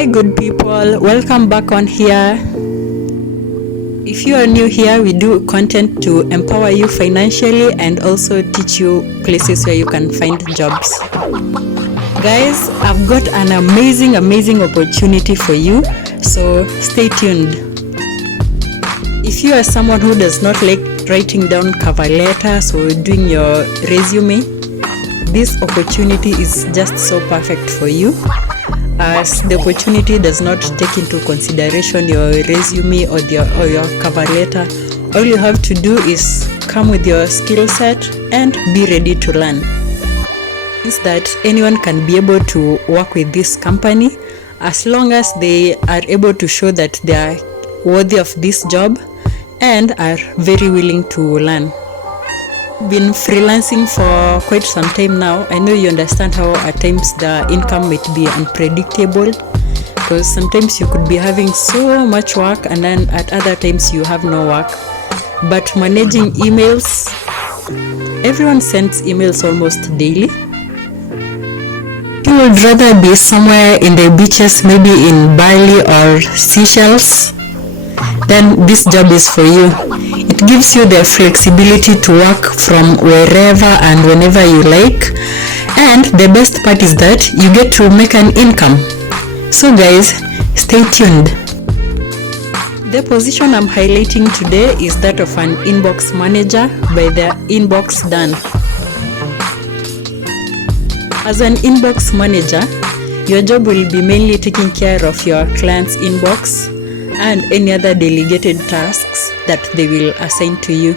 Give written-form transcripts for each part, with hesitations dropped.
Hi, good people. Welcome back on here. If you are new here, we do content to empower you financially and also teach you places where you can find jobs. Guys, I've got an amazing opportunity for you, so stay tuned. If you are someone who does not like writing down cover letters or doing your resume, this opportunity is just so perfect for you, as the opportunity does not take into consideration your resume or your cover letter. All you have to do is come with your skill set and be ready to learn. Means that anyone can be able to work with this company as long as they are able to show that they are worthy of this job and are very willing to learn. Been freelancing for quite some time now. I know you understand how at times the income might be unpredictable, because sometimes you could be having so much work and then at other times you have no work. But managing emails, everyone sends emails almost daily. You would rather be somewhere in the beaches, maybe in Bali or Seychelles, then this job is for you. It gives you the flexibility to work from wherever and whenever you like, and the best part is that you get to make an income. So guys, stay tuned. The position I'm highlighting today is that of an inbox manager by the Inbox Done. As an inbox manager, your job will be mainly taking care of your client's inbox and any other delegated tasks that they will assign to you.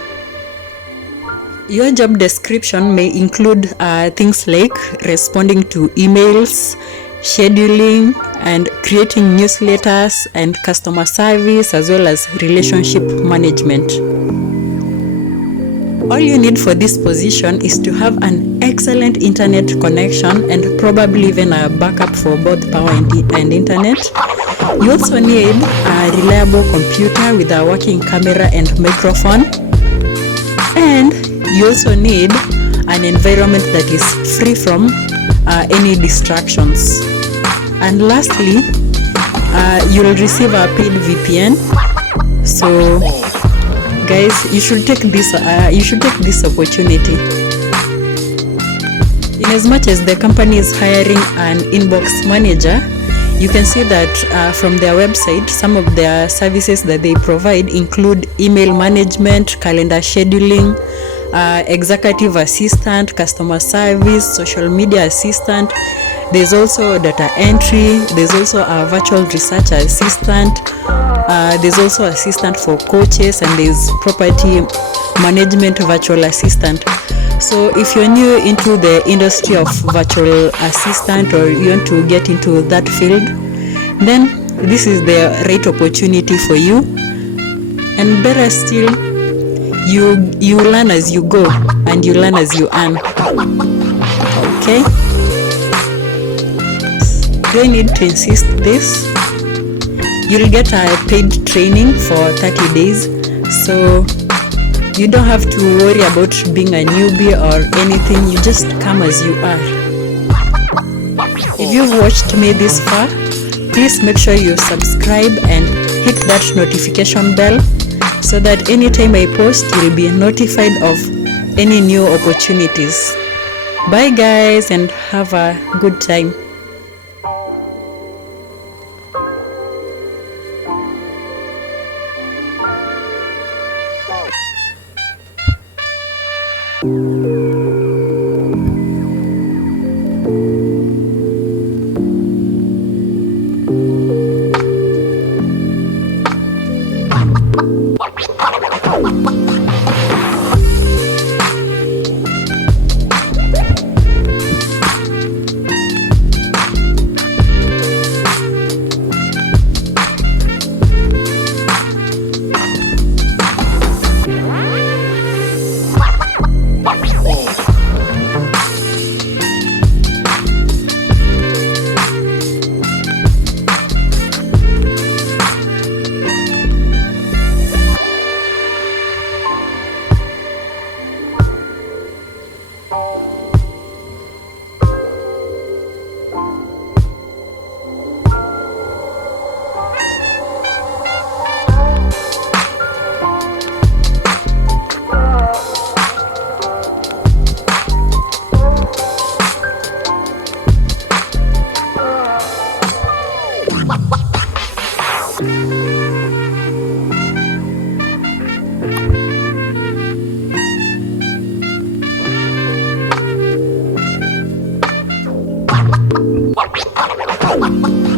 Your job description may include things like responding to emails, scheduling, and creating newsletters and customer service, as well as relationship management. All you need for this position is to have an excellent internet connection and probably even a backup for both power and internet. You also need a reliable computer with a working camera and microphone. And you also need an environment that is free from any distractions. And lastly, you'll receive a paid VPN. So guys, you should take this opportunity. In as much as the company is hiring an inbox manager, you can see that from their website, some of their services that they provide include email management, calendar scheduling, executive assistant, customer service, social media assistant. There's also data entry. There's also a virtual research assistant. There's also assistant for coaches, and there's property management virtual assistant. So if you're new into the industry of virtual assistant, or you want to get into that field, then this is the right opportunity for you. And better still, you learn as you go and you learn as you earn. Okay? Do I need to insist this? You'll get a paid training for 30 days, so you don't have to worry about being a newbie or anything. You just come as you are. If you've watched me this far, please make sure you subscribe and hit that notification bell so that anytime I post, you'll be notified of any new opportunities. Bye guys, and have a good time. What? you